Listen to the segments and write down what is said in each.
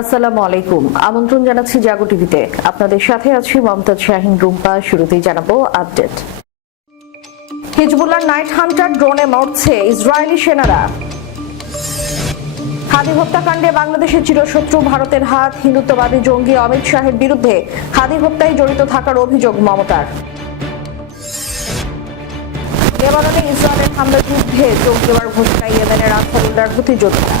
আসসালামু আলাইকুম। আমন্ত্রণ জানাচ্ছি জাগো টিভিতে। আপনাদের সাথে আছি মমতাজ শাহিন রুম্পা। শুরুতেই জানাবো আপডেট। হিজবুল্লাহর নাইট হান্টার ড্রোনে মরছে ইসরায়েলি সেনারা। হাদি হত্যাকাণ্ডে বাংলাদেশের চিরশত্রু ভারতের হাত। হিন্দুত্ববাদী জঙ্গি অমিত শাহের বিরুদ্ধে হাদি হত্যায় জড়িত থাকার অভিযোগ মমতার। লেবাননে ইসরায়েলের হামলার যুদ্ধে যোগ দেওয়ার ঘোষণা ইয়েমেনের আনসারুল্লাহর হুথি যোদ্ধারা।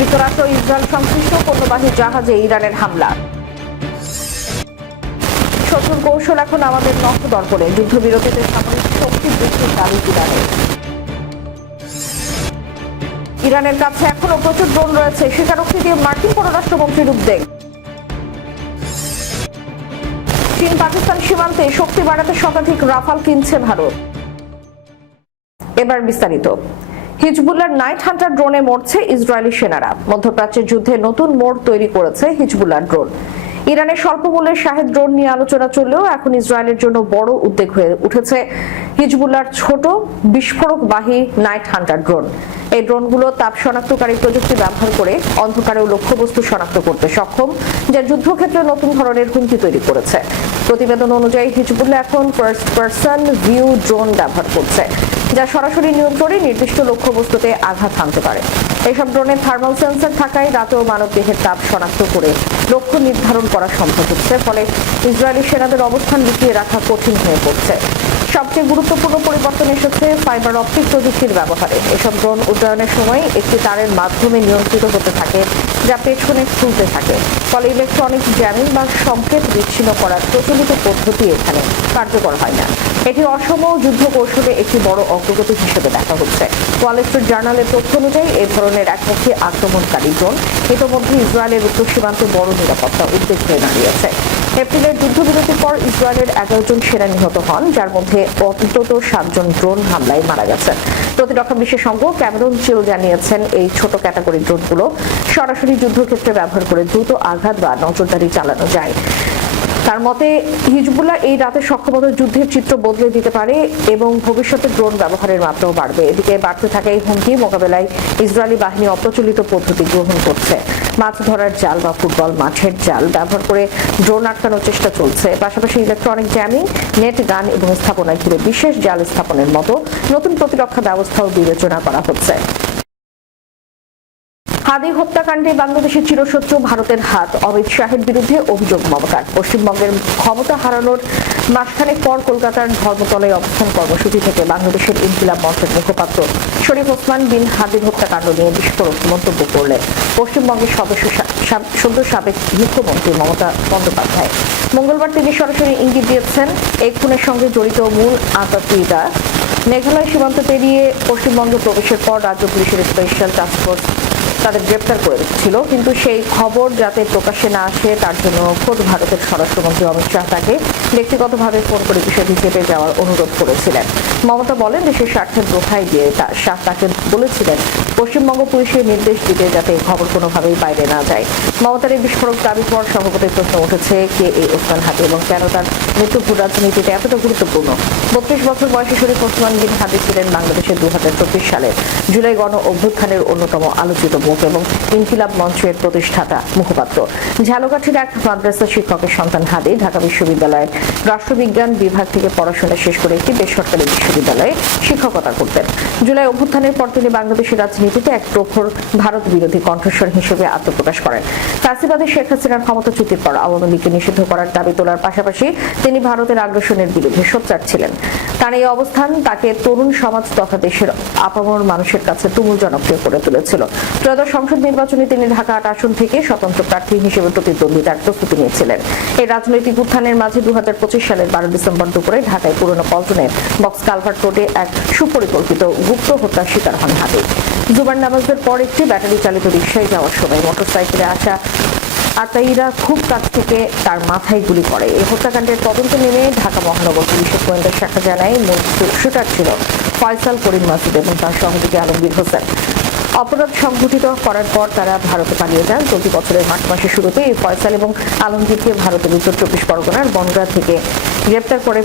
যুক্তরাষ্ট্র ইসরায়েল সংশ্লিষ্ট পণ্যবাহী জাহাজে ইরানের হামলা। শত্রুর কৌশল এখন আমাদের নখদর্পণে। যুদ্ধবিরতিতে সামরিক শক্তি বৃদ্ধির দাবি ইরানের। ইরানের কাছে এখনো প্রচুর ড্রোন রয়েছে, স্বীকারোক্তি দিয়ে মার্কিন পররাষ্ট্রমন্ত্রীর উদ্বেগ। চীন পাকিস্তান সীমান্তে শক্তি বাড়াতে শতাধিক রাফাল কিনছে ভারত। এবার বিস্তারিত। হিজবুল্লাহর নাইট হান্টার ড্রোনে মরছে ইসরায়েলি সেনারা। মধ্যপ্রাচ্যের যুদ্ধে নতুন মোড় তৈরি করেছে হিজবুল্লাহর ড্রোন। ইরানের স্বল্প মূল্যের শাহেদ ড্রোন নিয়ে আলোচনা চললেও এখন ইসরায়েলের জন্য বড় উদ্বেগ হয়ে উঠেছে হিজবুল্লাহর ছোট বিস্ফোরকবাহী নাইট হান্টার ড্রোন। এই ড্রোনগুলো তাপ শনাক্তকারী প্রযুক্তি ব্যবহার করে অন্ধকারেও লক্ষ্যবস্তু শনাক্ত করতে সক্ষম, যা যুদ্ধক্ষেত্রে নতুন ধরনের হুমকি তৈরি করেছে। প্রতিবেদন অনুযায়ী হিজবুল্লাহ এখন ফার্স্ট পারসন ভিউ ড্রোন ব্যবহার করছে, যা সরাসরি নিয়ন্ত্রণে নির্দিষ্ট লক্ষ্যবস্তুতে আঘাত হানতে পারে। এইসব ড্রোনের থার্মাল সেন্সর থাকায় রাতেও মানবদেহের তাপ শনাক্ত করে লক্ষ্য নির্ধারণ করা সম্ভব হচ্ছে, ফলে ইসরায়েলি সেনাদের অবস্থান লুকিয়ে রাখা কঠিন হয়ে পড়ছে। সবচেয়ে গুরুত্বপূর্ণ পরিবর্তন এসেছে ফাইবার অপটিক প্রযুক্তির ব্যবহারে। এসব ড্রোন উড্ডয়নের সময় একটি তারের মাধ্যমে নিয়ন্ত্রিত হতে থাকে, যা পেছনে খুলতে থাকে, ফলে ইলেকট্রনিক জ্যামিং বা সংকেত বিচ্ছিন্ন করার প্রচলিত পদ্ধতি এখানে কার্যকর হয় না। এটি অসম যুদ্ধ কৌশলে একটি বড় অগ্রগতি হিসেবে দেখা হচ্ছে। ওয়াল স্ট্রিট জার্নালের তথ্য অনুযায়ী এই ধরনের একমুখী আক্রমণকারী ড্রোন ইতিমধ্যে ইসরায়েলের উত্তর সীমান্তে বড় নিরাপত্তা উদ্বেগ হয়ে দাঁড়িয়েছে। এপ্রিলের যুদ্ধবিরতির পর ইসরায়েলের 11 জন সেনা নিহত হন, যার মধ্যে অন্তত 7 জন ড্রোন হামলায় মারা গেছেন। প্রতিরক্ষা বিশেষজ্ঞ ক্যামেরন চিল জানিয়েছেন, এই ছোট ক্যাটাগরি ড্রোনগুলো সরাসরি যুদ্ধক্ষেত্রে ব্যবহার করে দ্রুত আঘাত বা নজরদারি চালানো যায়। তার মতে হিজবুল্লাহ এই রাতে সক্ষমতা যুদ্ধের চিত্র বদলে দিতে পারে এবং ভবিষ্যতে ড্রোন ব্যবহারের মাত্রাও বাড়বে। এদিকে বাড়তে থাকা এই হুমকি মোকাবেলায় ইসরায়েলি বাহিনী অপ্রচলিত পদ্ধতি গ্রহণ করছে। মাছ ধরার জাল বা ফুটবল মাঠের জাল ব্যবহার করে ড্রোন আটকানোর চেষ্টা চলছে। পাশাপাশি ইলেকট্রনিক জ্যামিং, নেট গান এবং স্থাপনায় ঘিরে বিশেষ জাল স্থাপনের মতো নতুন প্রতিরক্ষা ব্যবস্থাও বিবেচনা করা হচ্ছে। হাদি হত্যাকাণ্ডে বাংলাদেশের চিরশত্রু ভারতের হাত। অমিত শাহের বিরুদ্ধে অভিযোগ মমতার। পশ্চিমবঙ্গের ক্ষমতা হারানোর মাসখানেক পর কলকাতার ধর্মতলায় অবস্থান কর্মসূচি থেকে বাংলাদেশের ইনকিলাব মঞ্চের মুখপাত্র শরীফ ওসমান বিন হাদির হত্যাকাণ্ড নিয়ে বিস্ফোরক মন্তব্য করলেন পশ্চিমবঙ্গের সদ্য সাবেক মুখ্যমন্ত্রী মমতা বন্দ্যোপাধ্যায়। মঙ্গলবার তিনি সরাসরি ইঙ্গিত দিয়েছেন, এই খুনের সঙ্গে জড়িত মূল আততায়ীরা মেঘালয় সীমান্ত পেরিয়ে পশ্চিমবঙ্গে প্রবেশের পর রাজ্য পুলিশের স্পেশাল টাস্কফোর্স তাদের গ্রেপ্তার করে রেখেছিল, কিন্তু সেই খবর যাতে প্রকাশ্যে না আসে তার জন্য খোদ ভারতের স্বরাষ্ট্রমন্ত্রী অমিত শাহ তাকে ব্যক্তিগতভাবে ফোন করে বিষয়টি চেপে যাওয়ার অনুরোধ করেছিলেন। মমতা বলেন, দেশের স্বার্থের দোহাই দিয়ে শাহ তাকে বলেছিলেন পশ্চিমবঙ্গ পুলিশের নির্দেশ দিতে যাতে খবর কোনোভাবেই বাইরে না যায়। মমতার এই বিস্ফোরক দাবির পর স্বভাবতই প্রশ্ন উঠেছে, কে এই ওসমান হাদি এবং কেন তার মৃত্যু রাজনীতিতে এতটা গুরুত্বপূর্ণ। 32 বছর বয়সী শরীফ ওসমান বিন হাদি ছিলেন বাংলাদেশের 2024 সালের জুলাই গণ অভ্যুত্থানের অন্যতম আলোচিত মুখ এবং ইনকিলাব মঞ্চের প্রতিষ্ঠাতা মুখপাত্র। ঝালকাঠির এক মাদ্রাসা শিক্ষকের সন্তান হাদি ঢাকা বিশ্ববিদ্যালয়ের রাষ্ট্রবিজ্ঞান বিভাগ থেকে পড়াশোনা শেষ করে একটি বেসরকারি বিশ্ববিদ্যালয়ে শিক্ষকতা করতেন। জুলাই অভ্যুত্থানের পর তিনি বাংলাদেশের রাজনীতিতে এক প্রখর ভারত বিরোধী কণ্ঠস্বর হিসেবে আত্মপ্রকাশ করেন। ফ্যাসিবাদী শেখ হাসিনার ক্ষমতাচ্যুতির পর আওয়ামী লীগকে নিষিদ্ধ করার দাবি তোলার পাশাপাশি তিনি ভারতের আগ্রাসনের বিরুদ্ধে সোচ্চার ছিলেন। তার এই অবস্থান তাকে তরুণ সমাজ তথা দেশের আপামর মানুষের কাছে তুমুল জনপ্রিয় করে তুলেছিল। ত্রয়োদশ সংসদ নির্বাচনে তিনি ঢাকা 8 আসন থেকে স্বতন্ত্র প্রার্থী হিসেবে প্রতিদ্বন্দ্বিতার প্রস্তুতি নিয়েছিলেন। এই রাজনৈতিক উত্থানের মাঝে 2025 সালের 12 ডিসেম্বর দুপুরে ঢাকায় পুরনো পল্টনের বক্স কালভার্ট রোডে এক সুপরিকল্পিত গুপ্ত হত্যার শিকার হন হাদি। জুমার নামাজের পর একটি ব্যাটারি চালিত রিকশায় যাওয়ার সময় মোটরসাইকেলে আসা আতাইরা খুব কাছ থেকে তার মাথায় গুলি করে। এই হত্যাকাণ্ডের তদন্ত নেমে ঢাকা মহানগর পুলিশের গোয়েন্দা শাখা জানায়, মূল শুটার ছিল ফয়সাল করিম মাসুদ এবং তার সহযোগী আলমগীর হোসেন। অপরাধ সংঘটিত করার পর তারা ভারতে পালিয়ে যান। চলতি বছরের মার্চ মাসের শুরুতে এই ফয়সাল এবং আলমগীরকে ভারতের উত্তর 24 পরগনার বনগাঁ থেকে গ্রেপ্তার করে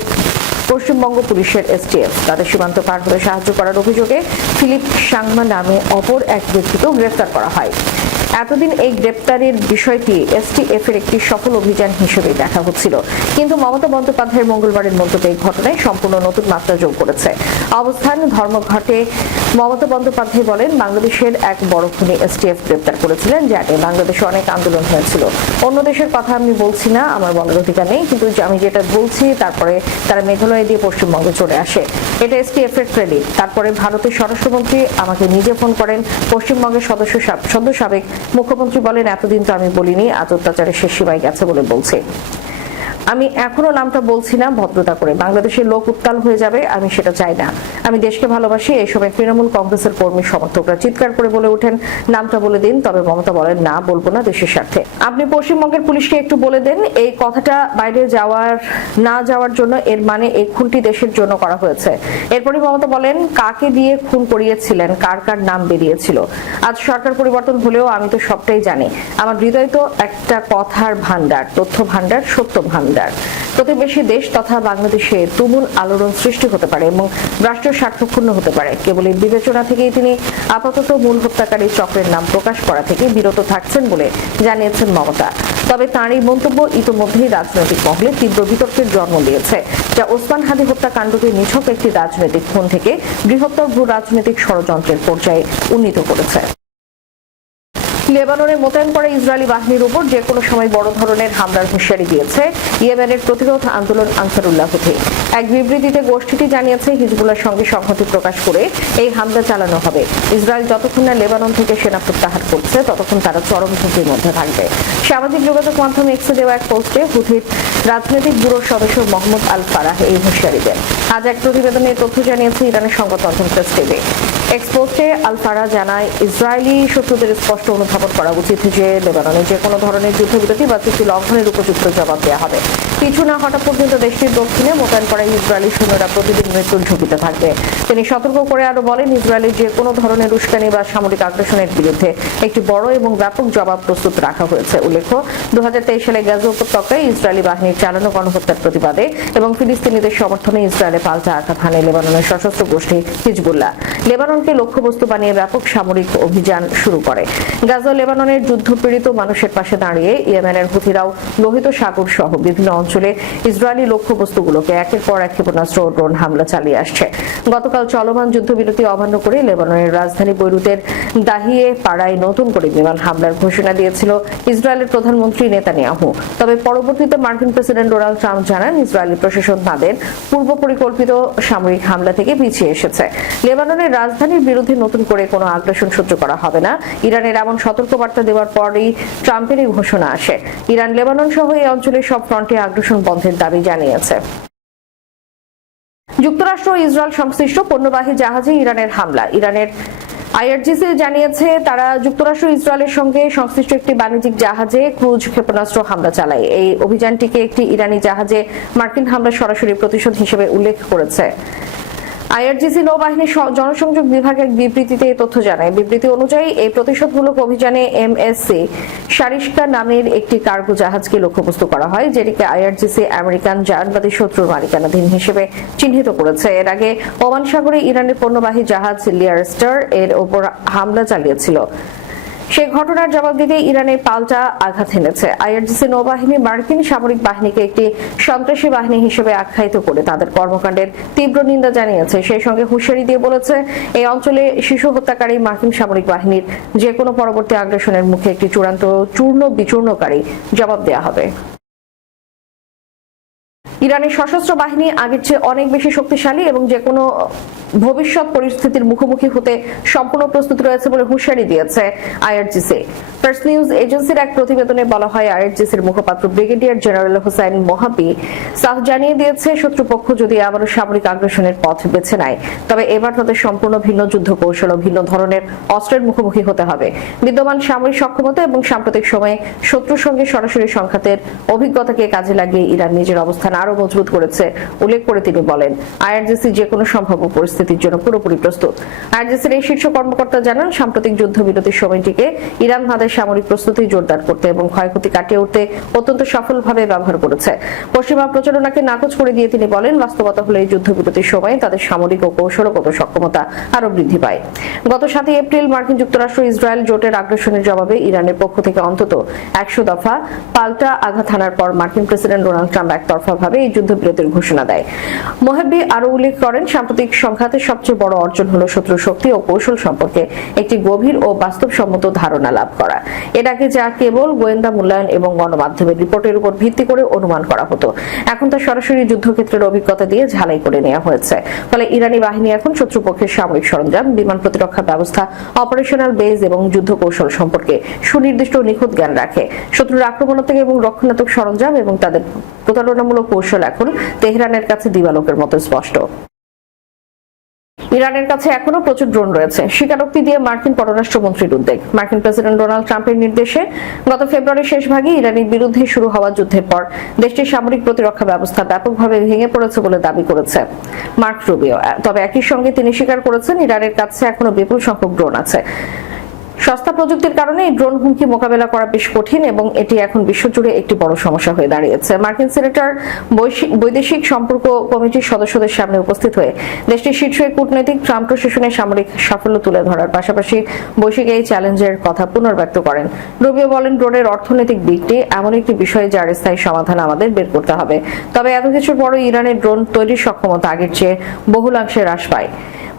পশ্চিমবঙ্গ পুলিশের এসটিএফ। তাদের সীমান্ত পার হতে সাহায্য করার অভিযোগে ফিলিপ সাংমা নামে অপর এক ব্যক্তিকেও গ্রেফতার করা হয়। এতদিন এই গ্রেপ্তারের বিষয়টি এসটিএফ এর একটি সফল অভিযান হিসেবে দেখা হচ্ছিল, কিন্তু মমতা বন্দ্যোপাধ্যায়ের মঙ্গলবারের মন্তব্য এই ঘটনায় সম্পূর্ণ নতুন মাত্রা যোগ করেছে। অবস্থান ধর্মঘটে মমতা বন্দ্যোপাধ্যায় বলেন, বাংলাদেশের এক বড় খুনি এসটিএফ গ্রেপ্তার করেছিলেন, যাতে বাংলাদেশে অনেক আন্দোলন হয়েছিল। অন্য দেশের কথা আমি বলছি না, আমার বলার অধিকার নেই, কিন্তু আমি যেটা বলছি তারপরে তারা মেঘালয় দিয়ে পশ্চিমবঙ্গে চলে আসে, এটা এসটিএফ এর ক্রেডিট। তারপরে ভারতের স্বরাষ্ট্রমন্ত্রী আমাকে নিজে ফোন করেন, পশ্চিমবঙ্গের সদ্য সাবেক মুখ্যমন্ত্রী বলেন, এতদিন তো আমি বলিনি, আজ অত্যাচারের শেষ সীমায় গেছে বলে বলছে। আমি এখনো নামটা বলছি না ভদ্রতা করে, বাংলাদেশের লোক উত্তাল হয়ে যাবে, আমি সেটা চাই না। আমি দেশকে ভালোবাসি। এই সময় তৃণমূল কংগ্রেসের কর্মী সমর্থকরা চিৎকার করে বলে ওঠেন, নামটা বলে দিন। তবে মমতা বলেন, না বলবো না, দেশের স্বার্থে। আপনি পশ্চিমবঙ্গের পুলিশকে একটু বলে দেন এই কথাটা বাইরে না যাওয়ার জন্য, এর মানে এই খুনটি দেশের জন্য করা হয়েছে। এরপরই মমতা বলেন, কাকে দিয়ে খুন করিয়েছিলেন, কার কার নাম বেরিয়েছিল। আজ সরকার পরিবর্তন হলেও আমি তো সবটাই জানি। আমার হৃদয় তো একটা কথার ভান্ডার, তথ্য ভান্ডার, সত্য ভান্ডার। প্রতিবেশী দেশ তথা বাংলাদেশে তুমুল আলোড়ন সৃষ্টি হতে পারে এবং রাষ্ট্রীয় স্বার্থক্ষুণ্ণ হতে পারে। কেবল এই বিবেচনা থেকেই তিনি আপাতত মূল হত্যাকারী চক্রের নাম প্রকাশ করা থেকে বিরত থাকছেন বলে জানিয়েছেন মমতা। তবে তাঁর এই মন্তব্য ইতিমধ্যেই রাজনৈতিক মহলে তীব্র বিতর্কের জন্ম দিয়েছে, যা ওসমান হাদি হত্যাকাণ্ডকে নিছক একটি রাজনৈতিক খুন থেকে বৃহত্তর ভূ রাজনৈতিক ষড়যন্ত্রের পর্যায়ে উন্নীত করেছে। লেবাননে মোতায়েন করা ইসরায়েলি বাহিনীর উপর যে কোনো সময় বড় ধরনের হামলার হুঁশিয়ারি দিয়েছে ইয়েমেনের প্রতিরোধ আন্দোলন আনসারুল্লাহ হুথি। এক বিবৃতিতে গোষ্ঠীটি জানিয়েছে, হিজবুল্লাহর সঙ্গে সংহতি প্রকাশ করে এই হামলা চালানো হবে। ইসরায়েল যতক্ষণ না লেবানন থেকে সেনা প্রত্যাহার করছে, ততক্ষণ তারা চরম ঝুঁকির মধ্যে থাকবে। সামাজিক যোগাযোগ মাধ্যম এক্সে দেওয়া এক পোস্টে হুথির রাজনৈতিক ব্যুরোর সদস্য মোহাম্মদ আল ফারাহ এই হুঁশিয়ারি দেন। আজ এক প্রতিবেদনে তথ্য জানিয়েছে ইরানের সংবাদ মাধ্যম প্রেস টিভি। এক্সপোস্টে আল ফারাহ জানায়, ইসরায়েলি শত্রুদের স্পষ্ট অনুধাবন করা উচিত যে লেবাননে যে কোনো ধরনের যুদ্ধবিরতি বা চুক্তি লঙ্ঘনের উপযুক্ত জবাব দেওয়া হবে। পিছু না হটা পর্যন্ত দেশটির দক্ষিণে মোতায়েন করা ইসরায়েলি সৈন্যরা প্রতিদিন মৃত্যুর ঝুঁকিতে থাকবে। তিনি সতর্ক করে আরো বলেন, ইসরায়েলের যে কোনো ধরনের উস্কানি বা সামরিক আগ্রাসনের বিরুদ্ধে একটি বড় এবং ব্যাপক জবাব প্রস্তুত রাখা হয়েছে। উল্লেখ্য, 2023 সালে গাজা উপত্যকায় ইসরায়েলি বাহিনীর চালানো গণহত্যার প্রতিবাদে এবং ফিলিস্তিনিদের সমর্থনে ইসরায়েলে পাল্টা আঘাত হানে লেবাননের সশস্ত্র গোষ্ঠী হিজবুল্লাহ। লেবাননকে লক্ষ্যবস্তু বানিয়ে ব্যাপক সামরিক অভিযান শুরু করে। গাজা লেবাননের যুদ্ধপীড়িত মানুষের পাশে দাঁড়িয়ে ইয়েমেনের হুথিরাও লোহিত সাগর সহ বিভিন্ন অঞ্চলে ইসরায়েলি লক্ষ্যবস্তুগুলোকে একের পর এক ক্ষেপণাস্ত্র ও ড্রোন হামলা চালিয়ে আসছে। গতকাল চলমান যুদ্ধবিরতি অমান্য করে লেবাননের রাজধানী বৈরুতের দাহিয়ে পাড়ায় নতুন করে বিমান হামলার ঘোষণা দিয়েছিল ইসরায়েলের প্রধানমন্ত্রী নেতানিয়াহু। তবে পরবর্তীতে মার্কিন প্রেসিডেন্ট ডোনাল্ড ট্রাম্প জানান, ইসরায়েলি প্রশাসন তাদের পূর্ব পরিকল্পিত সামরিক হামলা থেকে পিছিয়ে এসেছে। লেবাননের রাজধানীর বিরুদ্ধে নতুন করে কোনো আগ্রাসন সহ্য করা হবে না। ইরানের এমন সতর্কবার্তা দেওয়ার পরেই ট্রাম্পের এই ঘোষণা আসে। ইরান লেবানন সহ এই অঞ্চলের সব ফ্রন্টে আগ্রাসন বন্ধের দাবি জানিয়েছে। যুক্তরাষ্ট্র ও ইসরায়েল সংশ্লিষ্ট পণ্যবাহী জাহাজে ইরানের হামলা। ইরানের আইআরজিসি জানিয়েছে, তারা যুক্তরাষ্ট্র ইসরায়েলের সঙ্গে সংশ্লিষ্ট একটি বাণিজ্যিক জাহাজে ক্রুজ ক্ষেপণাস্ত্র হামলা চালায়। এই অভিযানটিকে একটি ইরানি জাহাজে মার্কিন হামলার সরাসরি প্রতিশোধ হিসেবে উল্লেখ করেছে। আইআরজিসি নৌবাহিনীর জনসংযোগ বিভাগ এক বিবৃতিতে এই তথ্য জানায়। বিবৃতি অনুযায়ী এই প্রতিশোধমূলক অভিযানে এমএসসি সারিস্কা নামের একটি কার্গো জাহাজকে লক্ষ্যবস্তু করা হয়, যেটিকে আইআরজিসি আমেরিকান জায়ান্টবাদী শত্রুর মালিকানাধীন হিসেবে চিহ্নিত করেছে। এর আগে ওমান সাগরে ইরানের পণ্যবাহী জাহাজ লিয়ার স্টার এর ওপর হামলা চালিয়েছিল। সেই ঘটনার জবাব দিতে ইরানে পাল্টা আঘাত এনেছে। আইআরজিসি নৌবাহিনী মার্কিন সামরিক বাহিনীকে একটি সন্ত্রাসী বাহিনী হিসেবে আখ্যায়িত করে তাদের কর্মকাণ্ডের তীব্র নিন্দা জানিয়েছে। সেই সঙ্গে হুঁশিয়ারি দিয়ে বলেছে, এই অঞ্চলে শিশু হত্যাকারী মার্কিন সামরিক বাহিনীর যে কোনো পরবর্তী আগ্রাসনের মুখে একটি চূড়ান্ত চূর্ণ বিচূর্ণকারী জবাব দেওয়া হবে। ইরানের সশস্ত্র বাহিনী আগের চেয়ে অনেক বেশি শক্তিশালী এবং যে কোনো ভবিষ্যৎ পরিস্থিতির মুখোমুখি হতে সম্পূর্ণ প্রস্তুত রয়েছে বলে হুঁশিয়ারি দিয়েছে আইআরজিসি। প্রেস নিউজ এজেন্সির এক প্রতিবেদনে বলা হয়, আইআরজিসির মুখপাত্র ব্রিগেডিয়ার জেনারেল হোসাইন মোহাবি সাহ জানিয়ে দিয়েছে, শত্রুপক্ষ যদি আবারও সামরিক আগ্রাসনের পথ বেছে নেয়, তবে এবার তাদের সম্পূর্ণ ভিন্ন যুদ্ধ কৌশল ও ভিন্ন ধরনের অস্ত্রের মুখোমুখি হতে হবে। বিদ্যমান সামরিক সক্ষমতা এবং সাম্প্রতিক সময়ে শত্রুর সঙ্গে সরাসরি সংঘাতের অভিজ্ঞতাকে কাজে লাগিয়ে ইরান নিজের অবস্থান আরো আরো মজবুত করেছে উল্লেখ করে তিনি বলেন, আইআরজিসি যে কোনো সম্ভাব্য পরিস্থিতির জন্য পুরোপুরি প্রস্তুত। আইআরজিসির এই শীর্ষ কর্মকর্তা জানান, সাম্প্রতিক যুদ্ধবিরতির সময়টিকে ইরান তাদের সামরিক প্রস্তুতি জোরদার করতে এবং ক্ষয়ক্ষতি কাটিয়ে উঠতে অত্যন্ত সফলভাবে ব্যবহার করেছে। পশ্চিমা প্রচারণাকে নাকচ করে দিয়ে তিনি বলেন, বাস্তবতা হলো এই যুদ্ধবিরতির সময় তাদের সামরিক ও কৌশলগত সক্ষমতা আরো বৃদ্ধি পায়। গত 7 এপ্রিল মার্কিন যুক্তরাষ্ট্র ইসরায়েল জোটের আগ্রাসনের জবাবে ইরানের পক্ষ থেকে অন্তত 100 দফা পাল্টা আঘাত হানার পর মার্কিন প্রেসিডেন্ট ডোনাল্ড ট্রাম্প একতরফাভাবে এই যুদ্ধবিরতির ঘোষণা দেয়। মোহেব্বি আরো উল্লেখ করেন, সাম্প্রতিক সংঘাতের সবচেয়ে বড় অর্জন হলো শত্রুর শক্তি ও কৌশল সম্পর্কে একটি গভীর ও বাস্তবসম্মত ধারণা লাভ করা। এর আগে যা কেবল গোয়েন্দা মূল্যায়ন এবং গণমাধ্যমের রিপোর্টের উপর ভিত্তি করে অনুমান করা হতো, এখন তা সরাসরি যুদ্ধক্ষেত্রের অভিজ্ঞতা দিয়ে ঝালাই করে নেওয়া হয়েছে। ফলে ইরানি বাহিনী এখন শত্রুপক্ষের সামরিক সরঞ্জাম, বিমান প্রতিরক্ষা ব্যবস্থা, অপারেশনাল বেস এবং যুদ্ধ কৌশল সম্পর্কে সুনির্দিষ্ট ও নিখুঁত জ্ঞান রাখে। শত্রুর আক্রমণাত্মক এবং রক্ষণাত্মক সরঞ্জাম এবং তাদের প্রতারণামূলক কৌশল এখন তেহরানের কাছে দিবালোকের মতো স্পষ্ট। ইরানের কাছে এখনো প্রচুর ড্রোন রয়েছে, স্বীকারোক্তি দিয়ে মার্কিন পররাষ্ট্রমন্ত্রীর উদ্বেগ। মার্কিন প্রেসিডেন্ট ডোনাল্ড ট্রাম্পের নির্দেশে গত ফেব্রুয়ারির শেষ ভাগে ইরানের বিরুদ্ধে শুরু হওয়া যুদ্ধের পর দেশটির সামরিক প্রতিরক্ষা ব্যবস্থা ব্যাপকভাবে ভেঙে পড়েছে বলে দাবি করেছে মার্ক রুবিও। তবে একই সঙ্গে তিনি স্বীকার করেছেন, ইরানের কাছে এখনো বিপুল সংখ্যক ড্রোন আছে। সস্তা প্রযুক্তির কারণে এই ড্রোন হুমকি মোকাবেলা করা বেশ কঠিন এবং এটি এখন বিশ্বজুড়ে একটি বড় সমস্যা হয়ে দাঁড়িয়েছে। মার্কিন সিনেটর বৈদেশিক সম্পর্ক কমিটির সদস্যদের সামনে উপস্থিত হয়ে দেশটির শীর্ষ কূটনৈতিক ট্রাম্প প্রশাসনের সামরিক সাফল্য তুলে ধরার পাশাপাশি বৈশ্বিক এই চ্যালেঞ্জের কথা পুনর্ব্যক্ত করেন। রুবিও বলেন, ড্রোনের অর্থনৈতিক দিকটি এমন একটি বিষয় যার স্থায়ী সমাধান আমাদের বের করতে হবে। তবে এত কিছুর পরও ইরানের ড্রোন তৈরির সক্ষমতা আগের চেয়ে বহুলাংশে হ্রাস পায়।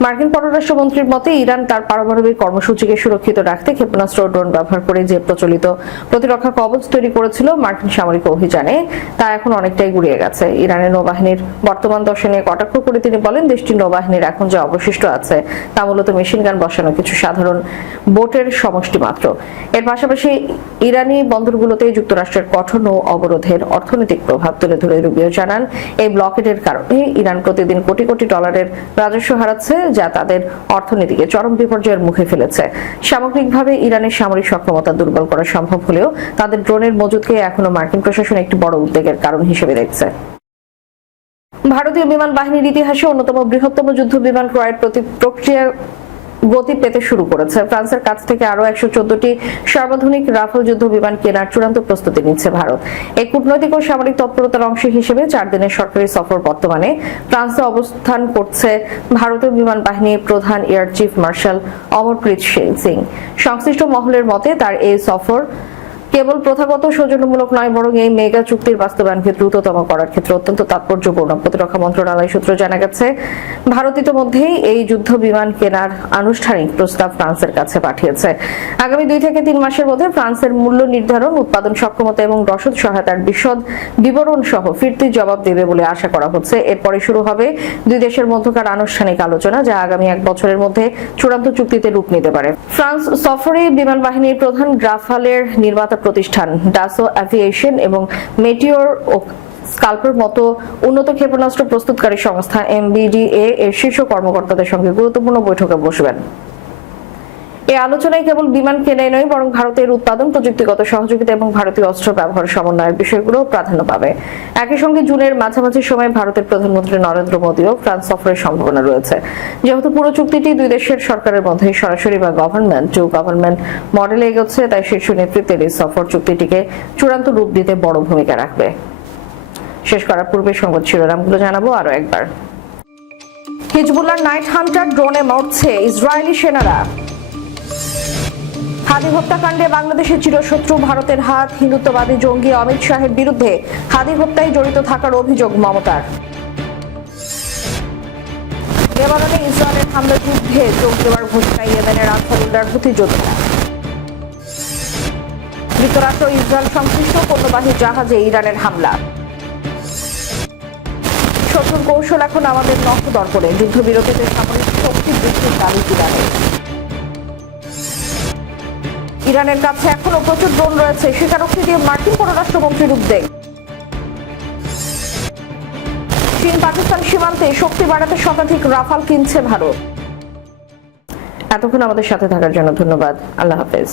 মার্কিন পররাষ্ট্রমন্ত্রীর মতে, ইরান তার পারমাণবিক কর্মসূচিকে সুরক্ষিত রাখতে ক্ষেপণাস্ত্র ও ড্রোন ব্যবহার করে যে প্রচলিত প্রতিরক্ষা কবচ তৈরি করেছিল মার্কিন সামরিক অভিযানে, তা এখন অনেকটাই গুড়িয়ে গেছে। ইরানের নৌবাহিনীর বর্তমান দশা নিয়ে কটাক্ষ করে তিনি বলেন, দেশটির নৌবাহিনীর এখন যে অবশিষ্ট আছে তা মূলত মেশিন গান বসানো কিছু সাধারণ বোটের সমষ্টি মাত্র। এর পাশাপাশি ইরানি বন্দরগুলোতে যুক্তরাষ্ট্রের কঠোর নৌ অবরোধের অর্থনৈতিক প্রভাব তুলে ধরে রুবিও জানান, এই ব্লকেডের কারণে ইরান প্রতিদিন কোটি কোটি ডলারের রাজস্ব হারাচ্ছে, যা তাদের অর্থনীতিকে চরম বিপর্যয়ের মুখে ফেলেছে। সামগ্রিকভাবে ইরানের সামরিক সক্ষমতা দুর্বল করা সম্ভব হলেও তাদের ড্রোনের মজুদকে এখনো মার্কিন প্রশাসন একটি বড় উদ্বেগের কারণ হিসেবে দেখছে। ভারতীয় বিমান বাহিনীর ইতিহাসে অন্যতম বৃহত্তম যুদ্ধ বিমান ক্রয়ের প্রক্রিয়া গতি পেতে শুরু করেছে। ফ্রান্সের কাছ থেকে আরো 114টি সর্বাধুনিক রাফেল যুদ্ধ বিমান কেনার চূড়ান্ত প্রস্তুতি নিচ্ছে ভারত। এই কূটনৈতিক ও সামরিক তৎপরতার অংশ হিসেবে 4 দিনের সরকারি সফর বর্তমানে ফ্রান্সে অবস্থান করছে ভারতীয় বিমান বাহিনীর প্রধান air chief marshal Amarpreet Singh. সংশ্লিষ্ট মহলের মতে তার এই সফর কেবল প্রথাগত সৌজন্যমূলক নয়, বরং এই মেগা চুক্তির বাস্তবায়নকে দ্রুততম করার ক্ষেত্রে অত্যন্ত তাৎপর্যপূর্ণ। প্রতিরক্ষা মন্ত্রণালয় সূত্র জানা গেছে, ভারত ইতিমধ্যেই এই যুদ্ধ বিমান কেনার আনুষ্ঠানিক প্রস্তাব ফ্রান্সের কাছে পাঠিয়েছে। আগামী 2 থেকে 3 মাসের মধ্যে ফ্রান্সের মূল্য নির্ধারণ, উৎপাদন সক্ষমতা এবং রসদ সহায়তার বিশদ বিবরণ সহ ফিরতি জবাব দেবে বলে আশা করা হচ্ছে। এরপরে শুরু হবে দুই দেশের মধ্যকার আনুষ্ঠানিক আলোচনা, যা আগামী 1 বছরের মধ্যে চূড়ান্ত চুক্তিতে রূপ নিতে পারে। ফ্রান্স সফরে বিমান বাহিনীর প্রধান রাফালের নির্মাতা প্রতিষ্ঠান ডাসো এভিয়েশন এবং মেটিওর ও স্কাল্পের মতো উন্নত ক্ষেপণাস্ত্র প্রস্তুতকারী সংস্থা MBDA এর শীর্ষ কর্মকর্তাদের সঙ্গে গুরুত্বপূর্ণ বৈঠকে বসবেন। এই আলোচনায় কেবল বিমান কেনাই নয়, বরং ভারতের উৎপাদন, প্রযুক্তিগত সহযোগিতা এবং ভারতীয় অস্ত্র ব্যবহার সমন্বয়ের বিষয়গুলো প্রাধান্য পাবে। একই সঙ্গে জুনের মাঝামাঝি সময় ভারতের প্রধানমন্ত্রী নরেন্দ্র মোদীও ফ্রান্স সফরের সম্ভাবনা রয়েছে। যেহেতু পুরো চুক্তিটি দুই দেশের সরকারের মধ্যে সরাসরি বা গভর্নমেন্ট টু গভর্নমেন্ট মডেলে এগোচ্ছে, তাই শীর্ষ নেতৃত্বের এই সফর চুক্তিটিকে চূড়ান্ত রূপ দিতে বড় ভূমিকা রাখবে। শেষ করার পূর্বে সংবাদ শিরোনামগুলো জানাবো আরো একবার। হিজবুল্লাহর নাইট হান্টার ড্রোনে মরছে ইসরায়েলি সেনারা। হাদি হত্যাকাণ্ডে বাংলাদেশের চিরশত্রু ভারতের হাত। হিন্দুত্ববাদী জঙ্গি অমিত শাহের বিরুদ্ধে হাদি হত্যায় জড়িত থাকার অভিযোগ মমতার। লেবাননে ইসরায়েলের হামলার যুদ্ধে যোগ দেওয়ার ঘোষণা ইয়েমেনের আনসারুল্লাহর হুথি যোদ্ধারা। যুক্তরাষ্ট্র ইসরায়েল সংশ্লিষ্ট পণ্যবাহী জাহাজে ইরানের হামলা। শত্রুর কৌশল এখন আমাদের নখদর্পণে। যুদ্ধবিরতিতে সামরিক শক্তি বৃদ্ধির দাবি ইরানের। ইরানের কাছে এখনো প্রচুর ড্রোন রয়েছে, স্বীকারোক্তি দিয়ে মার্কিন পররাষ্ট্রমন্ত্রীর উদ্বেগ। চীন পাকিস্তান সীমান্তে শক্তি বাড়াতে শতাধিক রাফাল কিনছে ভারত। এতক্ষণ আমাদের সাথে থাকার জন্য ধন্যবাদ। আল্লাহ হাফেজ।